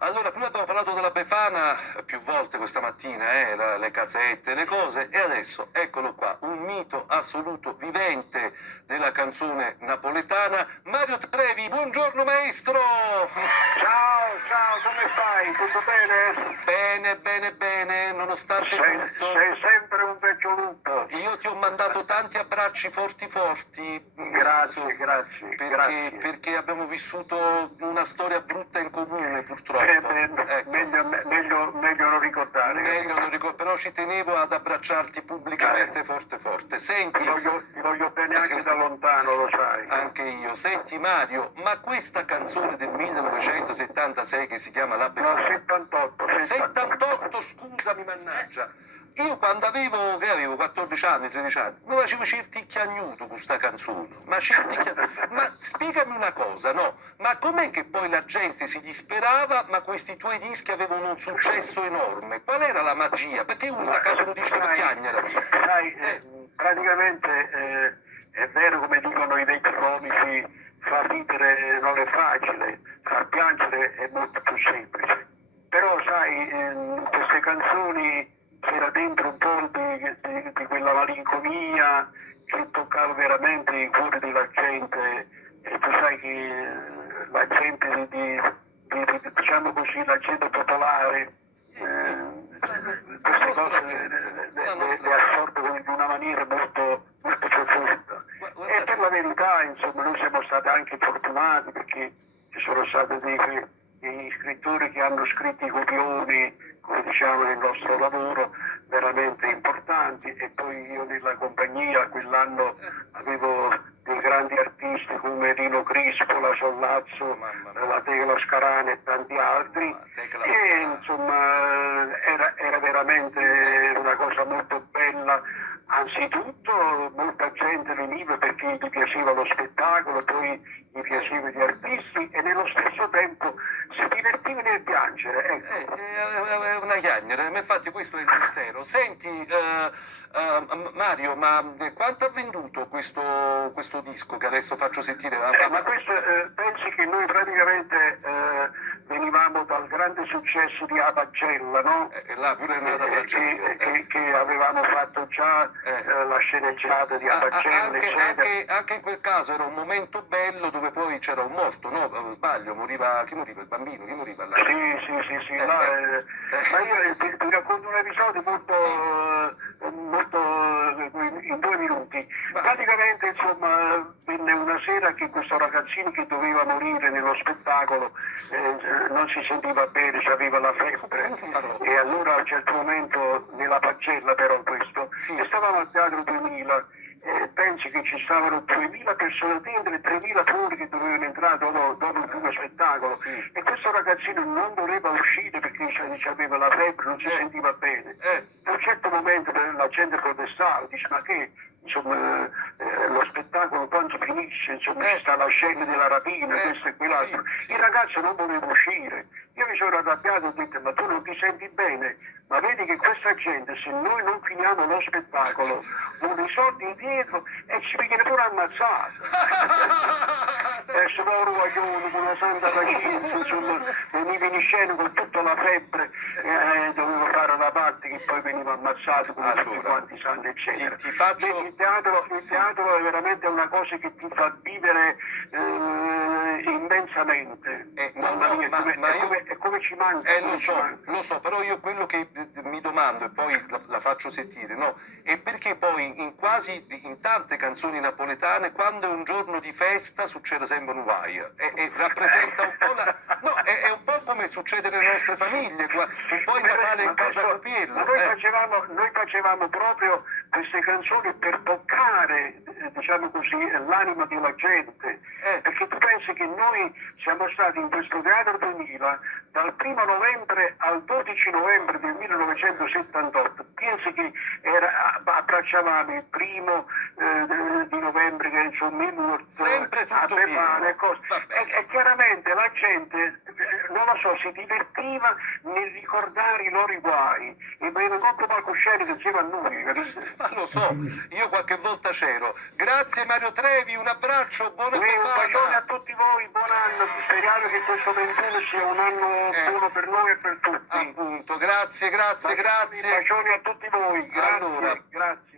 Allora, prima abbiamo parlato della Befana più volte questa mattina, le casette, le cose, e adesso eccolo qua, un mito assoluto vivente della canzone napoletana, Mario Trevi. Buongiorno maestro! Ciao, come stai? Tutto bene? Bene, bene, bene, nonostante tutto. Sei sempre un vecchio lupo. Io ti ho mandato tanti abbracci forti forti, Grazie, perché abbiamo vissuto una storia brutta in comune, purtroppo. Ecco. Meglio non ricordare. Meglio non ricordo, però ci tenevo ad abbracciarti pubblicamente forte forte. Senti, Ti voglio bene anche da lontano, lo sai. anche io. Senti Mario, ma questa canzone del 1976 che si chiama La No, Befana... 78. 78, scusami, mannaggia. Io quando avevo 14 anni, 13 anni, mi facevo certi chiagnuto con sta canzone. Ma spiegami una cosa, no? Ma com'è che poi la gente si disperava, ma questi tuoi dischi avevano un successo enorme? Qual era la magia? Perché uno saccava un disco per piangere? Praticamente è vero come dicono i vecchi comici, far ridere non è facile, far piangere è molto più semplice. Però sai, in queste canzoni c'era dentro un po' di quella malinconia che toccava veramente i cuori della gente, e tu sai che la gente diciamo così, la gente popolare La queste nostra cose gente, le assorbe in una maniera molto profonda. E per la verità, insomma, noi siamo stati anche fortunati perché ci sono stati dei scrittori che hanno scritto i copioni, come diciamo nel nostro lavoro, veramente importanti, e poi io nella compagnia quell'anno avevo dei grandi artisti come Rino Crispo, la Sollazzo, la Tecla Scarana e tanti altri, e insomma era veramente una cosa molto bella. Anzitutto molta gente veniva perché gli piaceva lo spettacolo, poi gli piacevano gli artisti e nello stesso tempo si divertiva nel piangere. Ecco. È una chiacchiera, infatti questo è il mistero. Senti, Mario, ma quanto ha venduto questo disco che adesso faccio sentire? Ma questo pensi che noi praticamente venivamo dal grande successo di Abagella, no? Là pure è nata tragedia. Che avevamo fatto già la sceneggiata di Abagella, eccetera. Anche in quel caso era un momento bello dove poi c'era un morto, no? Sbaglio, chi moriva? Il bambino, chi moriva là? Sì, ma io ti racconto un episodio molto in 2 minuti. Praticamente, insomma, venne una sera che questo ragazzino che doveva morire nello spettacolo non si sentiva bene, aveva la febbre, e allora a un certo momento nella pagella però questo, e stavamo al Teatro 2000. Pensi che ci stavano 2.000 persone dentro e 3.000 fuori che dovevano entrare dopo il primo spettacolo, e questo ragazzino non voleva uscire perché aveva la febbre, non si sentiva bene. A un certo momento la gente protestava, dice ma che insomma lo spettacolo quando finisce, insomma ci sta la scena della rapina, questo e quell'altro. Il ragazzo non voleva uscire. Io mi sono arrabbiato e ho detto ma tu non ti senti bene? Ma vedi che questa gente, se noi non finiamo lo spettacolo, vuole i soldi indietro e ci viene pure ammazzato. E se loro guaglione con la santa pazienza, insomma, veniva in scena con tutta la febbre, dovevo fare la parte che poi veniva ammazzato con tutti quanti santi, eccetera. Vedi, il teatro è veramente una cosa che ti fa vivere immensamente. E come ci manca. Lo so, però io quello che mi domando, e poi la faccio sentire, no? È perché poi in tante canzoni napoletane, quando è un giorno di festa succede sempre un guaio, e rappresenta un po' no, è un po' come succede nelle nostre famiglie, un po' il Natale in casa Copiello. Noi facevamo proprio queste canzoni per toccare, diciamo così, l'anima della gente, perché tu pensi che noi siamo stati in questo Teatro 2000 dal 1 novembre al 12 novembre del 1978, pensi che abbracciavamo il 1 di novembre, che insomma a Befana e cose, e chiaramente la gente, non lo so, si divertiva nel ricordare i loro guai, e venivano tutto palcoscenico insieme a noi, capito? Ma lo so, io qualche volta c'ero. Grazie Mario Trevi, un abbraccio, buona Befana. Un bacione a tutti voi, buon anno, speriamo che questo 21 sia un anno buono per noi e per tutti. Appunto, grazie, grazie, grazie. Bacioni a tutti voi, grazie, Allora. grazie.